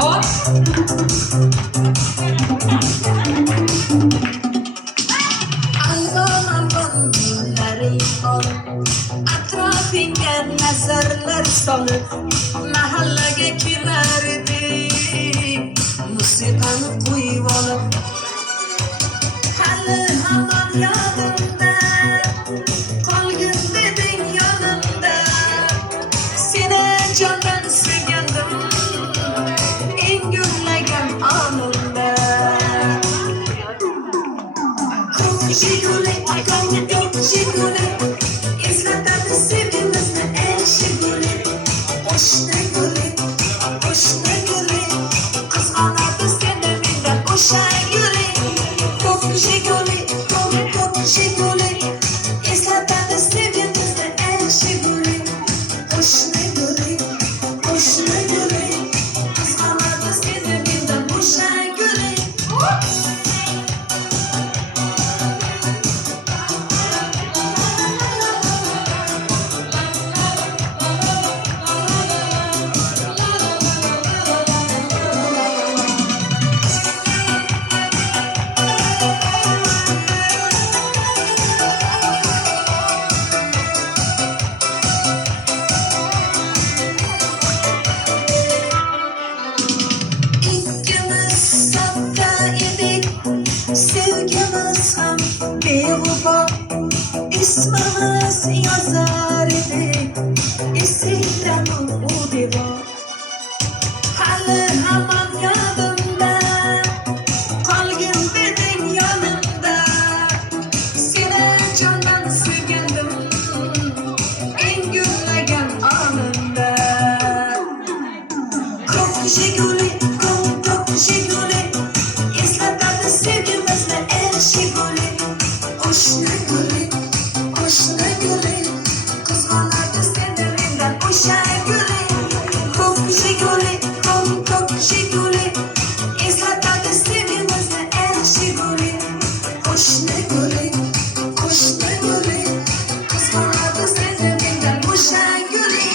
Hop. Algon günleri olup atrofingga nazarlar solib mahallaga kelardik musiqani qo'yib olib hali hamon yodimda qolgin deding yonimda seni jondan sevgandim eng gurlagan onimda Shiguli, I come to do Shiguli. Eslatadi sevgimizni ey Shiguli. O'shna guli, qizg'anadi seni mendan o'sha guli. Ko'k Shiguli, ko'k Shiguli. Eslatadi sevgimizni ey Shiguli. O'shna guli, qizg'anadi seni mendan o'sha guli. Sevgimiz ham beg'ubo ismimiz yozar edik esingdami u devor hali hamon yodimda qolgin deding yonimda seni jondan sevgandim eng gurlagan onimda ko'k Shiguli, ko'k Shiguli eslatadi sevgimizni ey Shiguli. O'shna guli, qizg'anadi seni mendan o'sha guli. Ko'k Shiguli, eslatadi sevgimizni ey Shiguli. O'shna guli, qizg'anadi seni mendan o'sha guli.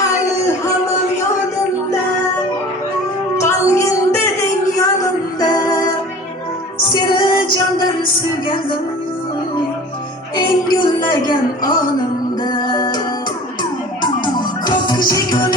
Hali hamon yodimda qolgin deding yonimda seni jondan sevgandim eng gurlagan onimda ko'k Shiguli